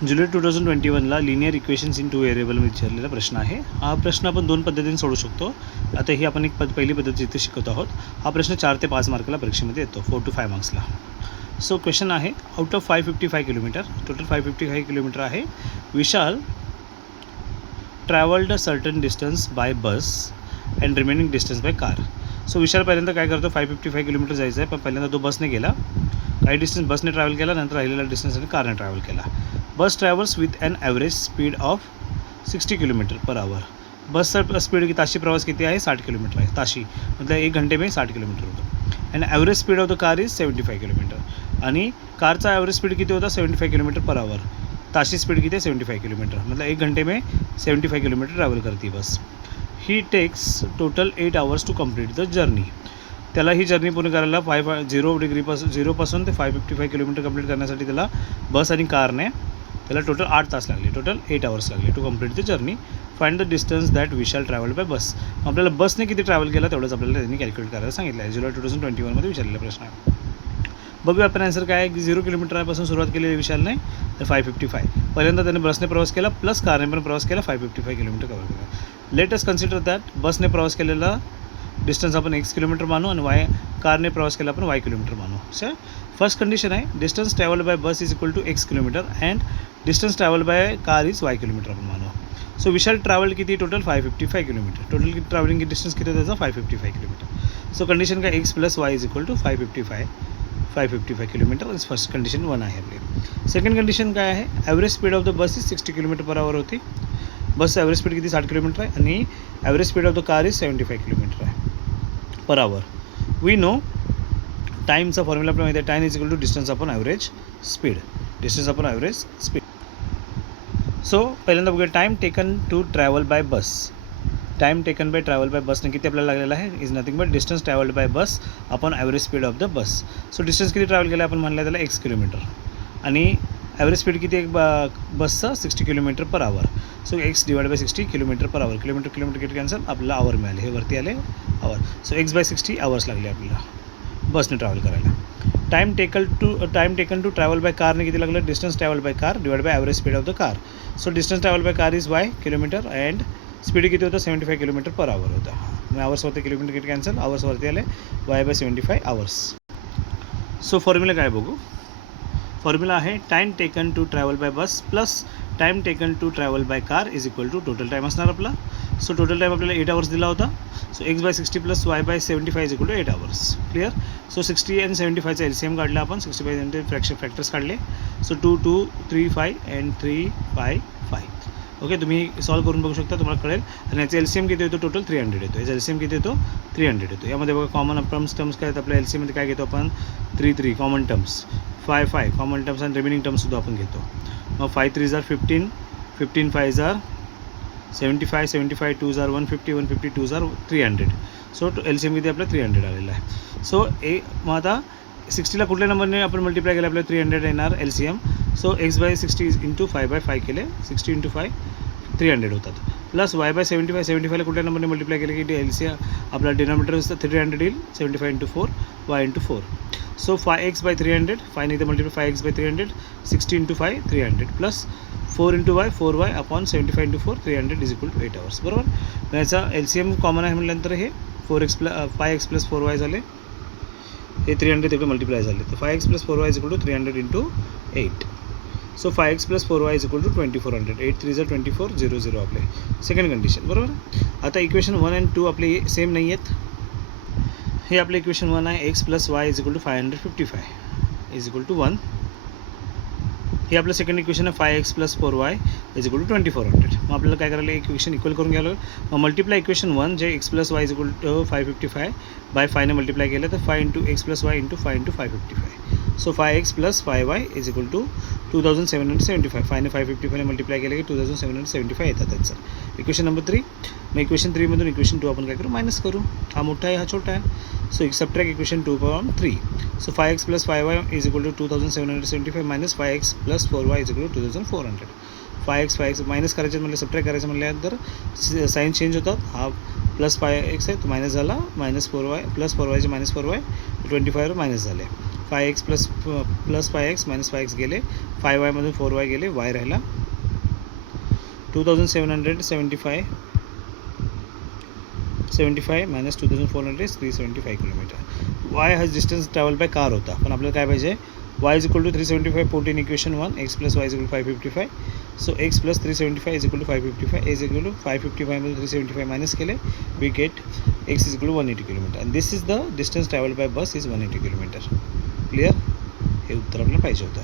जुलै 2021ला linear equations in 2 variable विचारलेला प्रश्न आहे. हा प्रश्न आपण 2 पद्धतीने सोडवू शकतो. आता ही आपण पहिली पद्धत इथे शिकत आहोत. हा प्रश्न 4 ते 5 मार्काला परीक्षेमध्ये येतो, 4 to 5 मार्क्सला. सो क्वेश्चन आहे, out of 555 kilometre, total 555 kilometre आहे. Vishal travelled a certain distance by bus and remaining distance by car. So Vishal पहिल्यांदा काय करतो, 555 किलोमीटर जायचं आहे, पण पहिल्यांदा तो बसने गेला. काही डिस्टन्स बसने ट्रॅव्हल केला, नंतर राहिलेला डिस्टन्स आणि कारने ट्रॅव्हल केला. Bus travels with an average speed of 60 kilometre per hour. बसचा स्पीड की ताशी प्रवास किती आहे, 60 किलोमीटर आहे. ताशी मतलब 1 घंटे में 60 किलोमीटर होतं. And average speed of the car is 75 kilometre. आणि कारचा ॲव्हरेज स्पीड किती होता, 75 किलोमीटर पर आवर. ताशी स्पीड किती आहे, 75 किलोमीटर. मतलब 1 घंटे में 75 किलोमीटर ट्रॅव्हल करते bus. He takes total 8 hours to complete the journey. त्याला ही जर्नी पूर्ण करायला 0 ते 555 किलोमीटर कंप्लीट करण्यासाठी त्याला बस आणि कारने त्याला टोटल 8 तास लागले, टोटल 8 hours लागले to complete the journey. Find the distance that Vishal travel by bus. आपल्याला बसने किती ट्रॅव्हल केला तेवढंच आपल्याला त्यांनी कॅल्क्युलेट करायला सांगितलं आहे. जुलै 2021मध्ये विचारलेला प्रश्न आहे. बघूया आपण आन्सर काय आहे. की 0 किलोमीटरपासून सुरुवात केलेली विशालने, तर 555. पहिल्यांदा त्याने बसने प्रवास केला प्लस कारने पण प्रवास केला, 555 किलोमीटर कवर केला. लेट अस कन्सिडर दॅट बसने प्रवास केलेला डिस्टन्स आपण x किलोमीटर मानू आणि कारने प्रवास केला आपण y किलोमीटर मानू. सर फर्स्ट कंडिशन आहे, distance travel by bus is equal to x kilometre and distance travel by car is y kilometre आपण मानू. सो विशाल ट्रॅव्हल किती, total 555 kilometre. Total travelling distance किती त्याचा, 555 किलोमीटर. सो कंडिशन काय, x plus y is equal to 555 kilometre. First condition 1 आहे आपली. Second condition काय आहे, average speed of the bus is 60 kilometre per hour होती. बसचं ॲव्हरेज स्पीड किती, 60 किलोमीटर आहे आणि average speed of the car is 75 kilometre आहे पर आवर. वी नो टाईमचा फॉर्म्युला आपल्याला माहिती आहे, time is equal to distance upon average speed. Distance upon average speed. So पहिल्यांदा बघूया, time taken to travel by bus. Time taken by travel by बसने किती आपल्याला लागलेला आहे, is nothing but distance travelled by bus upon average speed of the bus. So distance किती travel केला आपण म्हणलं त्याला x किलोमीटर आणि ॲव्हरेज स्पीड किती आहे बसचा, 60 kilometre per hour. So x divide by 60 kilometre per hour. Kilometre किती कॅन्सल, आपल्याला आवर मिळाले, हे वरती आले hour. So x by 60 hours लागले आपल्याला बसने ट्रॅव्हल करायला. Time taken to travel by कारने किती लागलं, distance travel by car divide by average speed of the car. So distance travel by car is y kilometre and speed किती होतं, 75 kilometre per आवर होता. मग आवर्सवरती किलोमीटर किती कॅन्सल, आवर्सवरती आले y by 75 hours. So formula काय बघू. फॉर्म्युला आहे, time taken to travel by bus plus time taken to travel by car is equal to total time असणार आपला. सो टोटल टाईम आपल्याला 8 hours दिला होता. So x by 60 plus y by 75 is equal to 8 hours. Clear. So 60 आणि 75चा LCM काढला आपण, 60 by 75 factors काढले. So 2 2 3 5 and 3 5 5. ओके, तुम्ही सॉल्व करून बघू शकता, तुम्हाला कळेल. आणि याचा LCM किती येतो, टोटल 300 येतो. याचा LCM किती येतो, 300 येतो. यामध्ये बघा कॉमन टर्म्स काय आहेत आपल्या LCMमध्ये, काय घेतो आपण, 3 3 कॉमन टर्म्स, 5 5 कॉमन टर्म्स आणि रिमेनिंग टर्म्ससुद्धा आपण घेतो. मग 5 3 जार 15, 15 5 जार 75, 75 2 जार 150, 150 2 जार 300. सो LCM किती आपला 300 आलेला आहे. सो मग आता 60ला कुठल्या नंबरने आपण मल्टिप्लाय केलं, आपल्याला 300 येणार LCM. So x by 60 into 5 by 5 केले, 60 इंटू 5 300 होतात. प्लस y बाय 75, 75ला कुठल्या नंबरने मल्टिप्लाय केले की LCM आपला डिनॉमिनेटर 300 येईल, 75 into 4 y into 4. So 5x by 300, 5 इथे multiply 5x by 300, 60 into 5 300 plus 4 into y 4y upon 75 into 4 300 is equal to 8 hours. बरोबर. याचा LCM कॉमन आहे म्हटल्यानंतर हे 5x प्लस 4y झाले, हे 300 तिकडे मल्टिप्लाय झाले. तर 5x plus 4y is equal to 300 इंटू 8. So 5x plus 4y is equal to 2400. 8 3 जार 24 0 0 आपले सेकंड कंडिशन. बरोबर. आता इक्वेशन 1 आणि 2 आपले सेम नाही आहेत. हे आपले इक्वेशन 1 आहे, x plus y is equal to 555 is equal to 1. हे आपलं सेकंड इक्वेशन आहे, 5x plus 4y is equal to 2400. मग आपल्याला काय करायला, इक्वेशन इक्वल करून घ्यायला. मग मल्टिप्लाय इक्वेशन 1 जे x plus y is equal to 555 by 5ने मल्टिप्लाय केलं, तर 5 into x plus y into 5 into 555. So 5x plus 5y is equal to 2775. 5ने 555ने मल्टिप्लाय केलं की 2775 येतात आन्सर. Equation number 3. मग इक्वेशन 3 मधून इक्वेशन 2 आपण काय करू, मायनस करू. हा मोठा आहे, हा छोटा आहे. So subtract equation 2 from 3. So 5x plus 5y is equal to 2775 minus 5x plus 4y is equal to 2400. 5x minus करायचे म्हणले, सबट्रॅक्ट करायचं म्हटल्यानंतर साईन चेंज होतात. हा प्लस 5x आहे तो मायनस झाला, मायनस 4y प्लस 4y चे मायनस 4y 25 मायनस झाले. 5x plus 5x minus 5x गेले, 5y मधून 4y गेले, y राहिला 2775 मायनस 2400 इज 375 किलोमीटर. वाय हा डिस्टन्स ट्रॅव्हल बाय कार होता, पण आपल्याला काय पाहिजे, y is equal to 375 put in equation 1, x plus y is equal to 555. So x plus 375 is equal to 555, is equal to 555 मध्ये 375 minus केले, we get x is equal to 180 kilometre. And this is the distance travel by bus is 180 kilometre. Clear? हे उत्तर आपल्याला पाहिजे होतं.